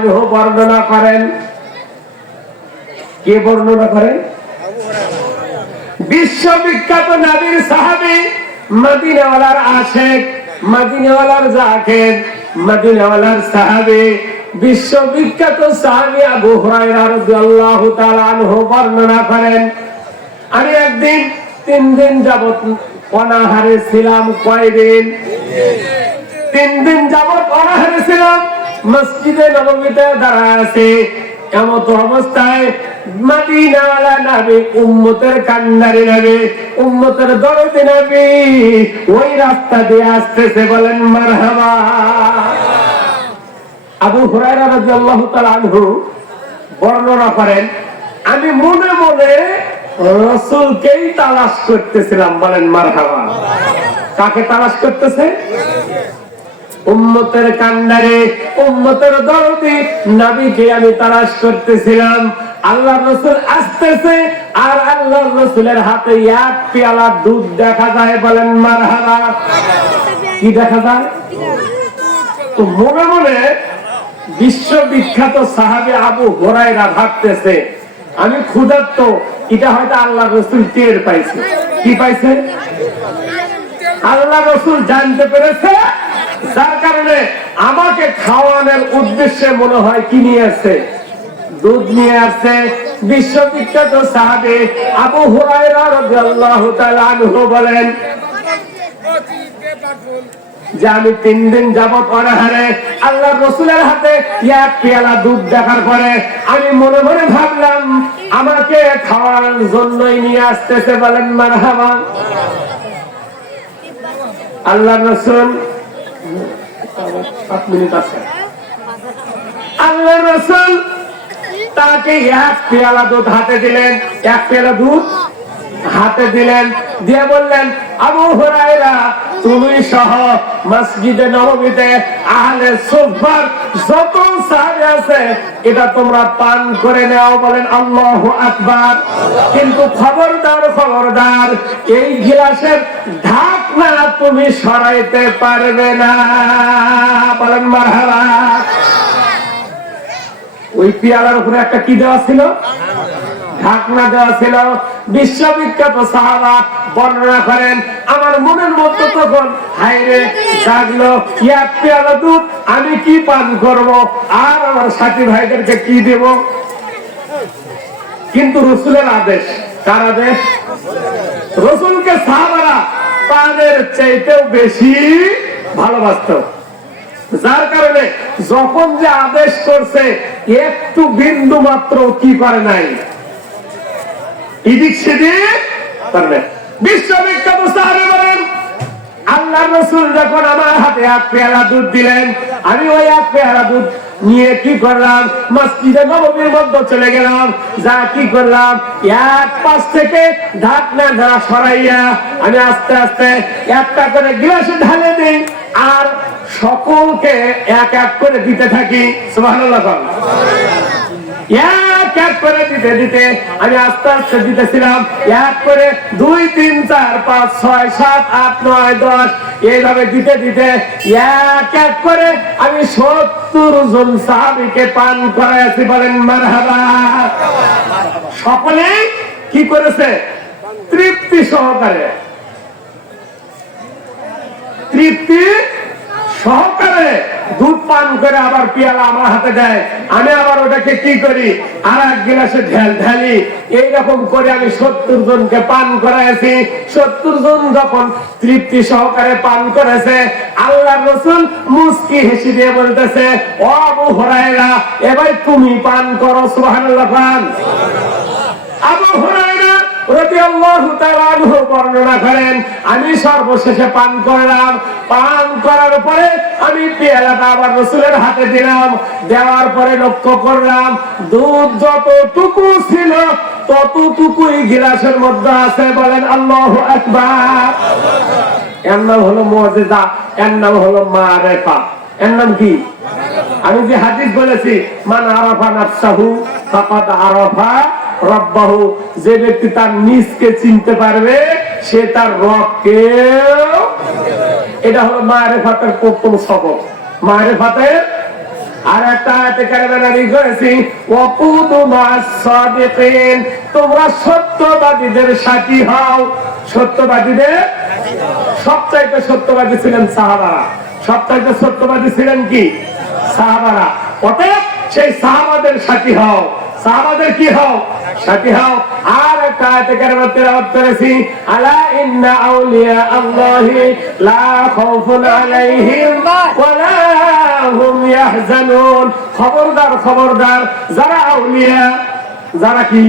আনহু বর্ণনা করেন। কে বর্ণনা করেন? বিশ্ববিখ্যাত নবীর সাহাবী, মদিনাওয়ালার আশিক, মদিনাওয়ালার জাকির, মদিনাওয়ালার সাহাবী, বিশ্ববিখ্যাত সাহাবী আবু হুরায়রা রাদিয়াল্লাহু তাআলা আনহু বর্ণনা করেন, আমি একদিন 3 দিন যাবত অনাহারে ছিলাম। কয়দিন? 3 দিন যাবত অনাহারে ছিলাম। মসজিদে নববীতে দাঁড়ায় আছি। এমত অবস্থায় মদিনাওয়ালা নবী, উম্মতের কান্ডারি নবী, উম্মতের দরদি নবী ওই রাস্তা দিয়ে আসতেছে। বলেন মারহাবা। আবু হুরায়রা রাদিয়াল্লাহু তাআলা আনহু বর্ণনা করেন, আমি মনে মনে রাসূলকেই তালাশ করতেছিলাম। বলেন মারহাবা। কাকে তালাশ করতেছে? উম্মতের কান্ডারে, উম্মতের দরদি নবীকে আমি তালাশ করতেছিলাম। আল্লাহর রাসূল আসতেছে আর আল্লাহর রাসূলের হাতে এক পেয়ালা দুধ দেখা যায়। বলেন মারহাবা। কি দেখা যায়? তো মনে মনে বিশ্ববিখ্যাত সাহাবী আবু হুরায়রা ভাবতেছে, আমি ক্ষুধার্ত। এটা হয়তো আল্লাহর রাসূল টের পাইছে। কি পাইছে? আল্লাহর রাসূল জানতে পেরেছে, যার কারণে আমাকে খাওয়ানোর উদ্দেশ্যে মনে হয় কি নিয়ে আসছে? দুধ নিয়ে আসছে। বিশ্ববিখ্যাত সাহাবী আবু হুরায়রা রাদিয়াল্লাহু তাআলা আনহু বলেন যে আমি 3 দিন যাবত অনাহারে, আল্লাহর রাসূলের হাতে এক পেয়ালা দুধ দেখার পরে আমি মনে মনে ভাবলাম আমাকে খাওয়ার জন্যই নিয়ে আসতেছে। বলেন মারহাবা। আল্লাহর রাসূল, 7 মিনিট আছে, আল্লাহর রাসূল তাকে এক পেয়ালা দুধ হাতে দিলেন। এক পেয়ালা দুধ হাতে দিলেন, দিয়ে বললেন, আবু হুরায়রা, তুমি সহ মসজিদে নববীতে আহলে সুফফার যত সাহাবী আছে এটা তোমরা পান করে নাও। বলেন আল্লাহু আকবার। কিন্তু খবরদার, খবরদার, এই গিলাসের ঢাকনা তুমি সরাইতে পারবে না। বলেন মারহাবা। ওই পেয়ালার উপরে একটা কি দেওয়া ছিল? ঢাকনা দেওয়া ছিল। বিশ্ববিখ্যাত সাহাবা বর্ণনা করেন, আমার মনের মধ্যে তখন হায়রে জাগলো, এক পেয়ালা দুধ আমি কি পান করব আর আমার সাথী ভাইদেরকে কি দেব? কিন্তু রাসূলের আদেশ। কার আদেশ? রাসূলকে সাহাবারা তাদের চাইতেও বেশি ভালোবাসত, যার কারণে যখন যে আদেশ করছে একটু বিন্দু মাত্র কি করে নাই, এদিক সেদিক করবে। বিশ্ববিখ্যাত সাহাবী বলেন, আল্লাহর রাসূল যখন আমার হাতে এক পেয়ালা দুধ দিলেন, আমি ওই এক পেয়ালা দুধ নিয়ে কি করলাম? মসজিদে নববীর মধ্যে চলে গেলাম। যা কি করলাম? এক পাশ থেকে ঢাকনা না সরাইয়া আমি আস্তে আস্তে একটা করে গ্লাসে ঢালে দিই আর সকলকে এক এক করে দিতে থাকি। সুবহানাল্লাহ। এক এক করে দিতে দিতে আমি আস্তে আস্তে দিতেছিলাম। এক করে 2 3 4 5 6 7 8 9 10 এইভাবে দিতে দিতে এক এক করে আমি 70 জন সাহাবীকে পান করাইছি। বলেন মারহাবা। সকলেই কি করেছে? তৃপ্তি সহকারে, তৃপ্তি সহকারে দুধ পান করে আবার পেয়ালা আমার হাতে দেয়। আমি আবার ওটাকে কি করি? আর এক গ্লাসে ঢালি। এইরকম করে আমি 70 জনকে পান করাইছি। 70 জন যখন তৃপ্তি সহকারে পান করেছে, আল্লাহর রাসূল মুস্কি হেসে দিয়ে বলতেছে, ও আবু হুরায়রা, এবার তুমি পান করো। সুবহানাল্লাহ। পান। আবু হুরায়রা রাদিয়াল্লাহু তাআলা আনহু বর্ণনা করেন, আমি সর্বশেষে পান করলাম। পান করার পরে আমি পেয়ালাটা আবার রাসূলের হাতে দিলাম। দেওয়ার পরে লক্ষ্য করলাম দুধ যতটুকু ছিল ততটুকুই গ্লাসের মধ্যে আছে। বলেন আল্লাহু আকবার। এর নাম হলো মুজিজা, এর নাম হলো মারিফা। এর নাম কি? আমি যে হাদিস বলেছি, মান আরাফা নাফসাহু ফাকাদ আরাফা রব্বাহু, যে ব্যক্তি তার নিজকে চিনতে পারবে সে তার রবকে। এটা হলো মারিফাতের প্রথম সবক। মারিফাতের আর একটা আয়াতে কারিমা নাযিল করেছি ওয়াকুদু মাস সাদিকিন, তোমরা সত্যবাদীদের সাথী হও। সত্যবাদীদের সবচাইতে সত্যবাদী ছিলেন সাহাবারা। সবচাইতে সত্যবাদী ছিলেন কি? সাহাবারা। অতএব সেই সাহাবাদের সাথী হও। সাহাবাদের কি হও? সাথী হও। আর একটা আয়াতে কারিমা তেলাওয়াত করেছি আলা ইন্না আউলিয়া আল্লাহি লা খাউফুন আলাইহিম ওয়া লা হুম ইয়াহজানুন। খবরদার খবরদার, যারা আউলিয়া, যারা কি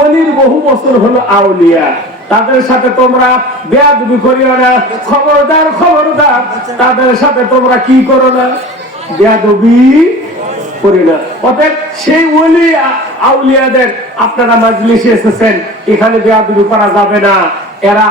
ওলির বহু বছর হলো আউলিয়া, তাদের সাথে তোমরা বেয়াদবি করিও না। খবরদার খবরদার, তাদের সাথে তোমরা কি করো না? বেয়াদবি করি না। অতএব সেই ওলি আউলিয়াদের আপনারা মাজলিসে এসেছেন, এখানে বেয়াদবি করা যাবে না। এরা